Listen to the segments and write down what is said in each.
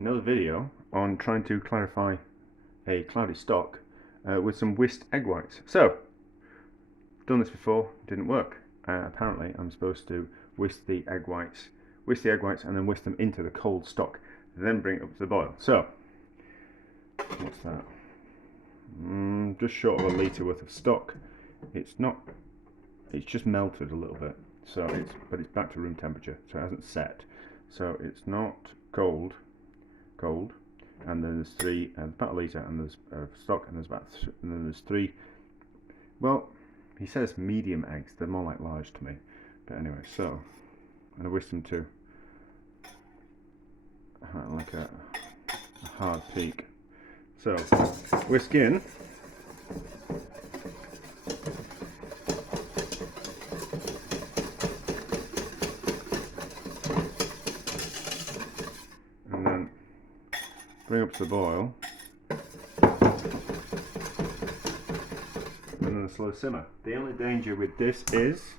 another video on trying to clarify a cloudy stock with some whisked egg whites. So, done this before, didn't work. Apparently I'm supposed to whisk the egg whites and then whisk them into the cold stock, then bring it up to the boil. So, what's that? Just short of a litre worth of stock. It's just melted a little bit, so but it's back to room temperature, so it hasn't set. So it's not cold, and then there's about a litre, and there's stock, and then there's three. Well, he says medium eggs. They're more like large to me, but anyway. So I'm gonna whisk them to like a hard peak. So whisk in. And then bring up to the boil. And then a slow simmer. The only danger with this is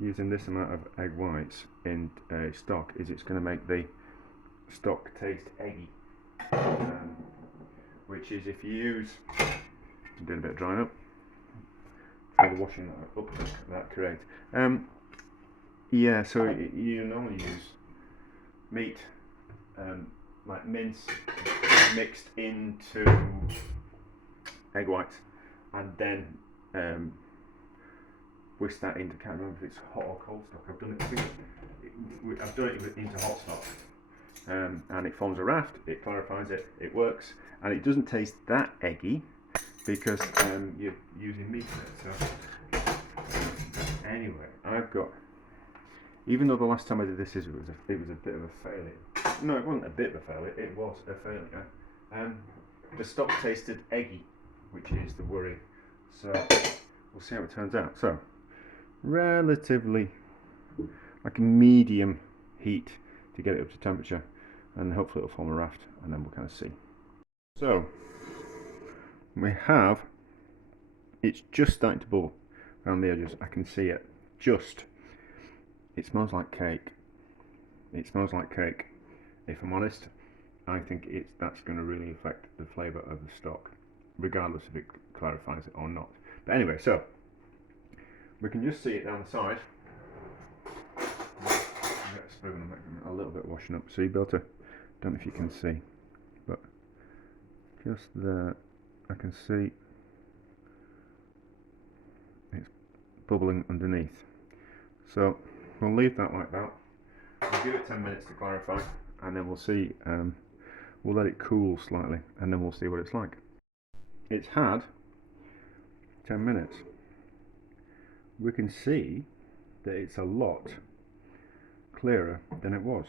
using this amount of egg whites in stock is it's going to make the stock taste eggy. Which is if you use, I'm doing a bit of drying up, for the washing up that correct. Yeah, so you normally use meat, like mince, mixed into egg whites, and then whisk that into, can't remember if it's hot or cold stock. I've done it into hot stock. And it forms a raft, it clarifies it, it works, and it doesn't taste that eggy because you're using meat in it. So anyway, I've got, even though the last time I did this it was a bit of a failure. No, it wasn't a bit of a failure, it was a failure. The stock tasted eggy, which is the worry. So we'll see how it turns out. So relatively like a medium heat to get it up to temperature, and hopefully it'll form a raft, and then we'll kind of see. So we have, it's just starting to bubble around the edges. I can see it. It smells like cake. It smells like cake. If I'm honest, I think that's going to really affect the flavour of the stock, regardless if it clarifies it or not. But anyway, so we can just see it down the side. A little bit washing up, so you'll be able to, don't know if you can see, but just there I can see it's bubbling underneath. So we'll leave that like that. We'll give it 10 minutes to clarify, and then we'll see, we'll let it cool slightly, and then we'll see what it's like. It's had 10 minutes. We can see that it's a lot clearer than it was.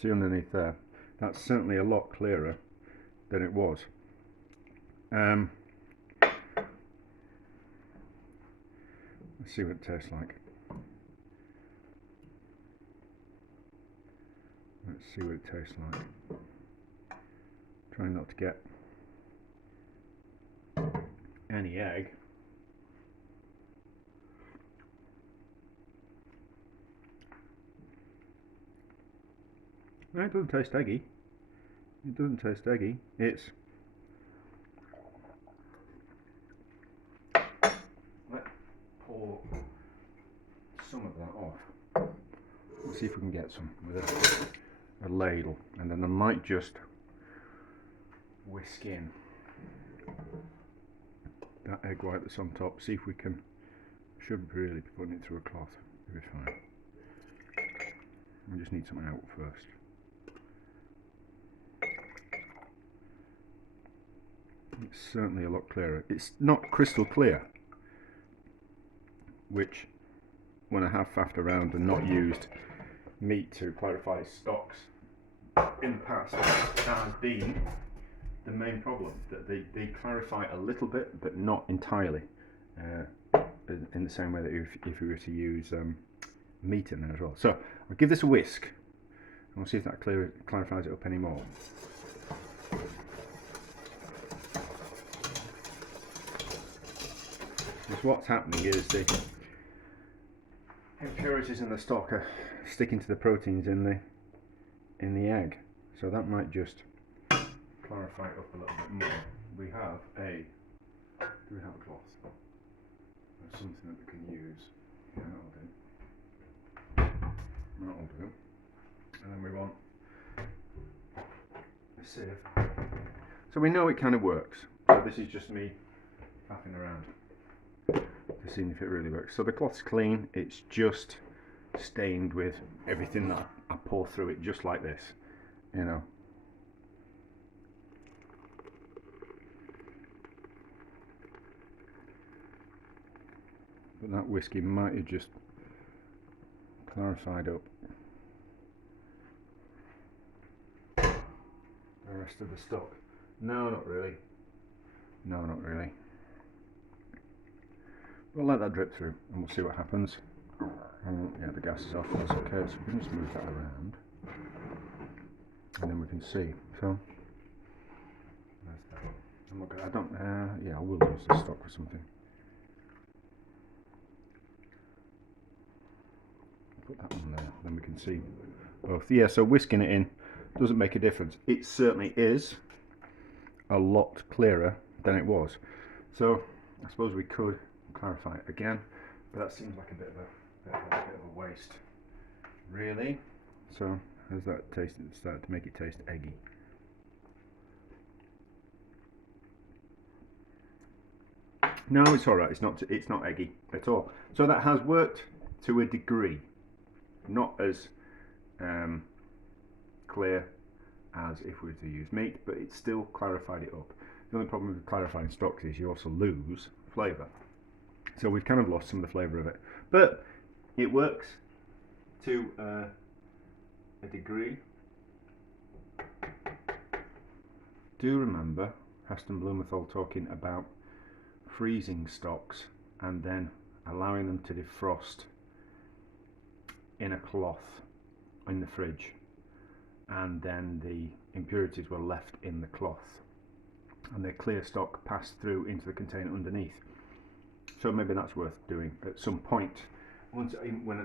See underneath there, that's certainly a lot clearer than it was. Let's see what it tastes like. Let's see what it tastes like. Trying not to get any egg. No, it doesn't taste eggy. It doesn't taste eggy. It's... Let's pour some of that off. Let's see if we can get some with a ladle, and then I might just whisk in that egg white that's on top. See if we can. Shouldn't really be putting it through a cloth. It'll be fine. We just need some out first. It's certainly a lot clearer. It's not crystal clear, which when I have faffed around and not used meat to clarify stocks in the past, has been the main problem, that they clarify a little bit but not entirely, in the same way that if you were to use meat in there as well. So I'll give this a whisk and we'll see if that clarifies it up any more. Because what's happening is the impurities in the stock are sticking to the proteins in the egg. So that might just clarify it up a little bit more. We have a, do we have a cloth? There's something that we can use. Yeah, that'll do. That'll do. And then we want a sieve. So we know it kind of works. So this is just me faffing around to see if it really works. So the cloth's clean, it's just stained with everything that I pour through it, just like this, you know. But that whiskey might have just clarified up the rest of the stock. No, not really. No, not really. We'll let that drip through and we'll see what happens. Yeah, the gas is off, that's okay, so we can just move that around and then we can see. So, there's that. I'm not gonna, I don't, yeah, I will use the stock for something. Put that on there, then we can see both. Yeah, so whisking it in doesn't make a difference. It certainly is a lot clearer than it was. So, I suppose we could clarify it again, but that seems like a bit of a waste, really. So, how's that taste? It's started to make it taste eggy. No, it's all right. It's not eggy at all. So that has worked to a degree, not as clear as if we were to use meat, but it still clarified it up. The only problem with clarifying stocks is you also lose flavour. So we've kind of lost some of the flavour of it, but it works to a degree. Do remember Heston Blumenthal talking about freezing stocks and then allowing them to defrost in a cloth in the fridge, and then the impurities were left in the cloth and the clear stock passed through into the container underneath. So maybe that's worth doing at some point. When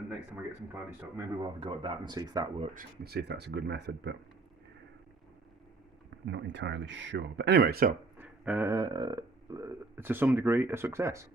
next time I get some cloudy stock, maybe we'll have a go at that and see if that works and see if that's a good method, but I'm not entirely sure. But anyway, so to some degree a success.